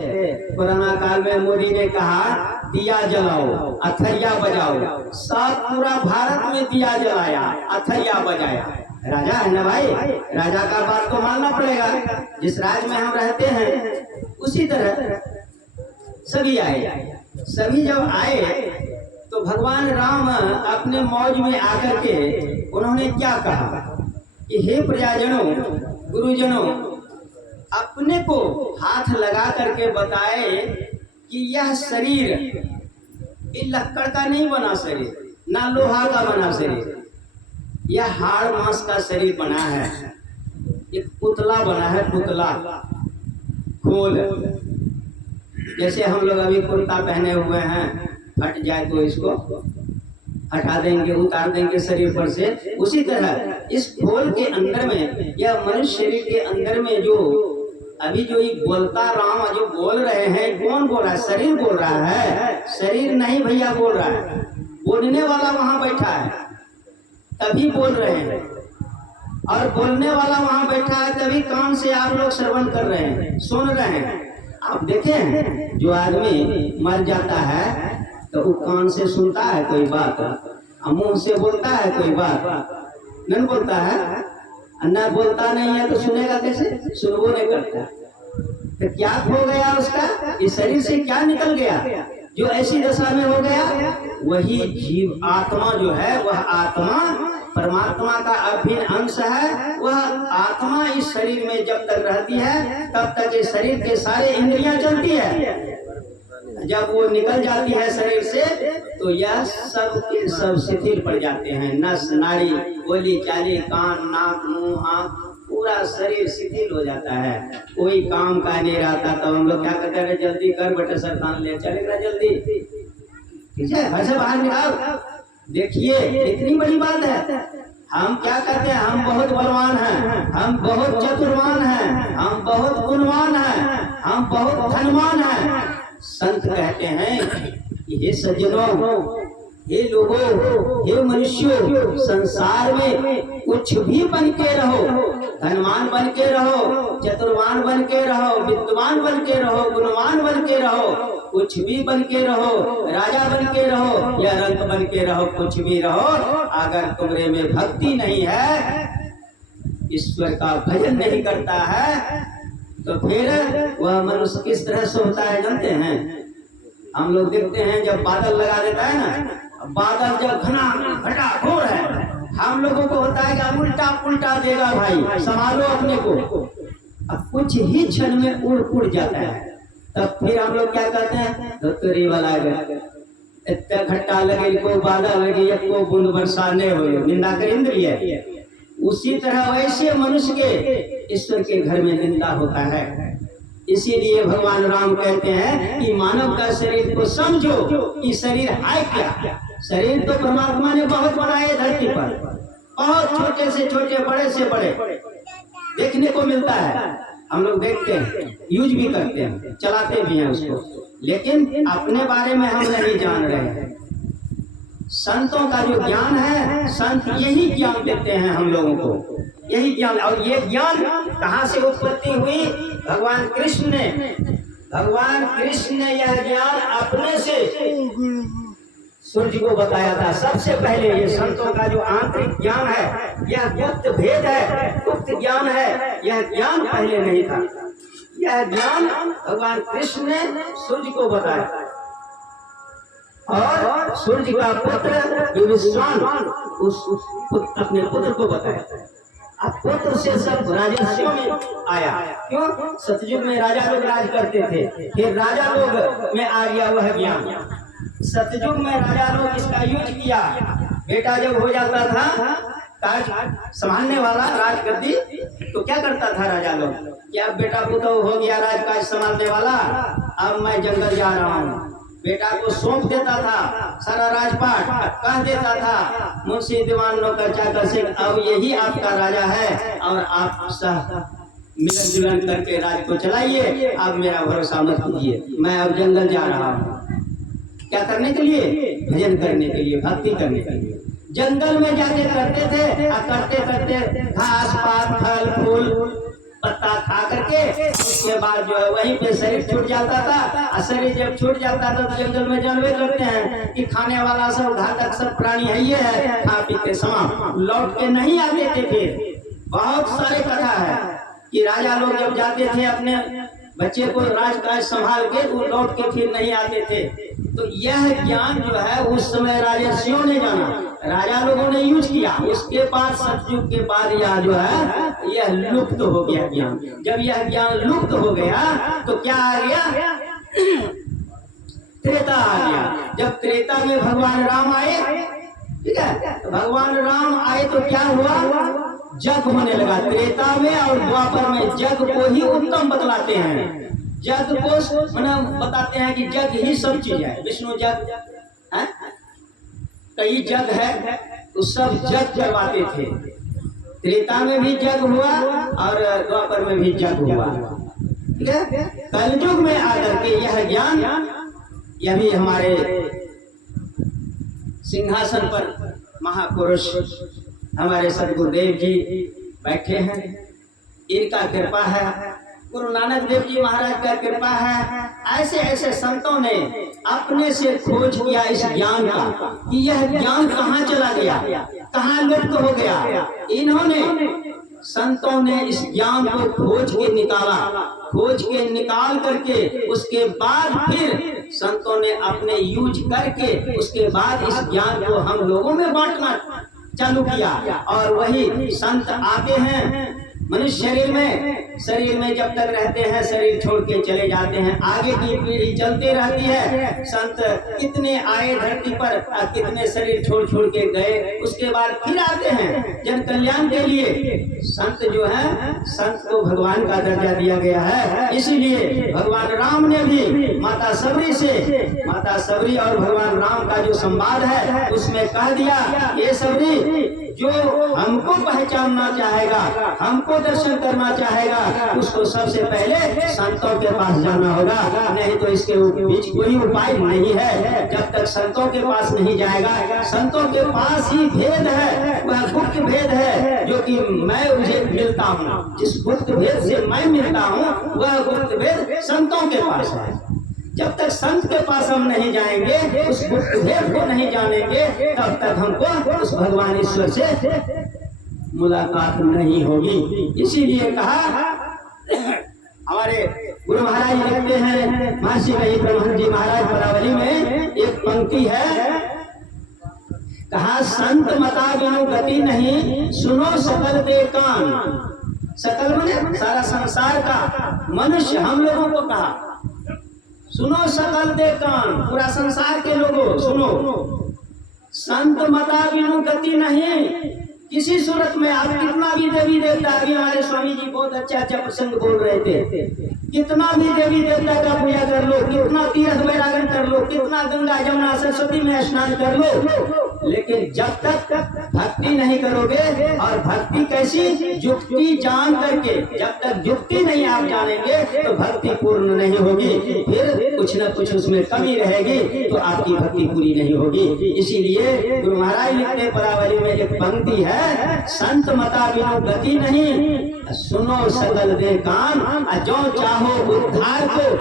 Corona काल में मोदी ने कहा दिया जलाओ, अथरिया बजाओ। सब पूरा भारत में दिया जलाया, अथरिया बजाया। राजा है ना भाई, राजा का बात तो मानना पड़ेगा। जिस राज्य में हम रहते हैं उसी तरह सभी आए। सभी जब आए तो भगवान राम अपने मौज में आकर के उन्होंने क्या कहा कि हे प्रजाजनों, गुरुजनों, अपने को हाथ लगा करके बताए कि यह शरीर ये लक्कड़ का नहीं बना शरीर, ना लोहा का बना शरीर, यह हाड़ मांस का शरीर बना है। एक पुतला बना है, पुतला खोल। जैसे हम लोग अभी कुर्ता पहने हुए हैं, फट जाए तो इसको हटा देंगे, उतार देंगे शरीर पर से। उसी तरह इस खोल के अंदर में, या मनुष्य शरीर के अंदर में जो अभी जो ये बोलता राम जो बोल रहे हैं, कौन बोल रहा है? शरीर बोल रहा है? शरीर नहीं भैया बोल रहा है, बोलने वाला वहां बैठा है तभी बोल रहे हैं। और बोलने वाला वहां बैठा है तभी कान से आप लोग श्रवण कर रहे हैं, सुन रहे हैं। आप देखें, जो आदमी मर जाता है तो वो कान से सुनता है कोई बात, मुंह से बोलता है कोई बात, नहीं बोलता है। अन्ना बोलता नहीं है तो सुनेगा कैसे? सुनबो नहीं करता। तो क्या हो गया उसका? इस शरीर से क्या निकल गया जो ऐसी दशा में हो गया? वही जीव आत्मा जो है, वह आत्मा परमात्मा का अभिन्न अंश है। वह आत्मा इस शरीर में जब तक रहती है तब तक इस शरीर के सारे इंद्रियां चलती है। जब वो निकल जाती है शरीर से तो यह सब के सब शिथिल पड़ जाते हैं। नस नाड़ी, बोली चाली, कान, नाक, मुंह, आँख, पूरा शरीर शिथिल हो जाता है। कोई काम का नहीं रहता। तो हम लोग क्या कहते हैं? जल्दी कर बेटा, सरतान ले चलेगा जल्दी, ठीक है, घर से बाहर निकाल। देखिए इतनी बड़ी बात है। हम क्या कहते हैं? हम बहुत बलवान हैं, हम बहुत चतुर्वान हैं, हम बहुत गुणवान हैं, हम बहुत धनवान हैं। संत कहते हैं कि हे सज्जनों, हे लोगों, हे मनुष्यों, संसार में कुछ भी बन के रहो, धनवान बन के रहो, चतुर्वान बन के रहो, विद्वान बन के रहो, गुणवान बन के रहो, कुछ भी बन के रहो, राजा बन के रहो या रंक बन के रहो, कुछ भी रहो, अगर तुमरे में भक्ति नहीं है, ईश्वर का भजन नहीं करता है, तो फिर वह मनुष्य किस तरह से होता है जानते हैं? हम लोग देखते हैं जब बादल लगा देता है ना, बादल जब घना घटा घोर है, हम लोगों को होता है कि उल्टा पुल्टा देगा भाई, संभालो अपने को। अब कुछ ही क्षण में उड़ जाता है। तब फिर हम लोग क्या कहते हैं? धोतरी वाला इतना घट्टा लगे को बादल लगे को बूंद वर्षा नहीं हो, निंदा कर इंद्रिय। उसी तरह वैसे मनुष्य के ईश्वर के घर में निंदा होता है। इसीलिए भगवान राम कहते हैं कि मानव का शरीर को समझो कि शरीर है क्या। शरीर तो परमात्मा ने बहुत बनाए धरती पर, बहुत छोटे से छोटे, बड़े से बड़े देखने को मिलता है। हम लोग देखते हैं, यूज भी करते हैं, चलाते भी हैं उसको, लेकिन अपने बारे में हम नहीं जान रहे हैं। संतों का जो ज्ञान है, संत यही ज्ञान देते हैं हम लोगों को, यही ज्ञान। और ये ज्ञान कहाँ से उत्पत्ति हुई? भगवान कृष्ण ने यह ज्ञान अपने से सूर्य को बताया था। सबसे पहले ये संतों का जो आंतरिक ज्ञान है, यह गुप्त भेद है, गुप्त ज्ञान है। यह ज्ञान पहले नहीं था। यह ज्ञान भगवान कृष्ण ने सूर्य को बताया। और सूर्य का पुत्र युधिष्ठिर अपने पुत्र को बताया। अब पुत्र से सब राजर्षियों में आया। क्यों? सतयुग में राजा लोग राज करते थे, फिर राजा लोग में आ गया वह ज्ञान। सतयुग में राजा लोग इसका यूज किया। बेटा जब हो जाता था ताज संभालने वाला राजगद्दी, तो क्या करता था राजा लोग? क्या बेटा पुत्र हो गया राजकाज संभालने वाला, अब मैं जंगल जा रहा हूँ। बेटा को सौंप देता था सारा राजपाट, कह देता था मुंशी दीवान नौकर चाकर से, अब यही आपका राजा है और आप मिलन जुलन करके राज को चलाइए, अब मेरा भरोसा मत कीजिए, मैं अब जंगल जा रहा हूँ। क्या करने के लिए? भजन करने के लिए, भक्ति करने के लिए। जंगल में जाके करते थे, करते करते घास पात फल फूल पत्ता खा करके उसके बाद जो है वहीं पे शरीर छूट जाता था। और शरीर जब छूट जाता था तो जंगल में जानवर लगते हैं कि खाने वाला सब घातक सब प्राणी है, ये है, खा पीते समाप्त, लौट के नहीं आते थे। फिर बहुत सारे कथा है कि राजा लोग जब जाते थे अपने बच्चे को राजकाज संभाल के, वो लौट के फिर नहीं आते थे। तो यह ज्ञान जो है उस समय राजर्षियों ने जाना, राजा लोगों ने यूज किया। उसके बाद सतयुग के बाद यह जो है यह लुप्त हो गया ज्ञान। जब यह ज्ञान लुप्त हो गया तो क्या आ गया? त्रेता आ गया। जब त्रेता में भगवान राम आए, ठीक है, तो भगवान राम आए तो क्या हुआ? जग होने लगा। त्रेता में और द्वापर में जग को ही उत्तम बतलाते हैं। जग को मतलब बताते हैं कि जग ही सब चीज है। विष्णु जग है, कई जग है, तो सब जग करवाते थे। त्रेता में भी जग हुआ और द्वापर में भी जग हुआ, ठीक है। कलयुग में आकर के यह ज्ञान, यह भी हमारे सिंहासन पर महापुरुष हमारे सदगुरुदेव जी बैठे हैं, इनका कृपा है। गुरु नानक देव जी महाराज का कृपा है। ऐसे ऐसे संतों ने अपने से खोज किया इस ज्ञान का कि यह ज्ञान कहाँ चला गया, कहाँ लुप्त हो गया। इन्होंने संतों ने इस ज्ञान को खोज के निकाला, खोज के निकाल करके उसके बाद फिर संतों ने अपने यूज करके उसके बाद इस ज्ञान को हम लोगों में बांटना चालू किया। और वही संत आते हैं मनुष्य शरीर में जब तक रहते हैं शरीर छोड़ के चले जाते हैं, आगे की पीढ़ी चलती रहती है। संत कितने आए धरती पर और कितने शरीर छोड़ छोड़ के गए, उसके बाद फिर आते हैं जन कल्याण के लिए। संत जो है, संत को भगवान का दर्जा दिया गया है। इसीलिए भगवान राम ने भी माता सबरी और भगवान राम का जो संवाद है उसमें कह दिया, ये सबरी जो हमको पहचानना चाहेगा, हमको दर्शन करना चाहेगा, उसको सबसे पहले संतों के पास जाना होगा, नहीं तो इसके बीच कोई उपाय नहीं है। जब तक संतों के पास नहीं जाएगा, संतों के पास ही भेद है, वह गुप्त भेद है जो कि मैं मुझे मिलता हूँ। जिस गुप्त भेद से मैं मिलता हूँ वह गुप्त भेद संतों के पास है। जब तक संत के पास हम नहीं जाएंगे, उस गुप्त भेद को नहीं जानेंगे, तब तक हमको उस भगवान ईश्वर से मुलाकात नहीं होगी। इसीलिए कहा हमारे गुरु महाराज लिखते हैं, महर्षि ब्रह्मन जी महाराज परावली में एक पंक्ति है, कहा संत मता बिनु गति नहीं, सुनो सकल दे कान। सकल माने सारा संसार का मनुष्य, हम लोगों को कहा सुनो सकल दे कान, पूरा संसार के लोगों सुनो। संत मता बिनु गति नहीं, किसी सूरत में आप कितना भी देवी देवता, अभी हमारे स्वामी जी बहुत अच्छा प्रसंग बोल रहे थे, कितना भी देवी देवता का पूजा कर लो, कितना तीर्थ वैरागन कर लो, कितना गंगा जमुना सरस्वती में स्नान कर लो, लेकिन जब तक भक्ति नहीं करोगे, और भक्ति कैसी, युक्ति जान करके, जब तक युक्ति नहीं आप जानेंगे तो भक्ति पूर्ण नहीं होगी, फिर कुछ न कुछ उसमें कमी रहेगी, तो आपकी भक्ति पूरी नहीं होगी। इसीलिए गुरु महाराज लिखते परावली में एक पंक्ति है, संत मता बिनु गति नहीं, सुनो सकल दे कान, जो चाहो उद्धार को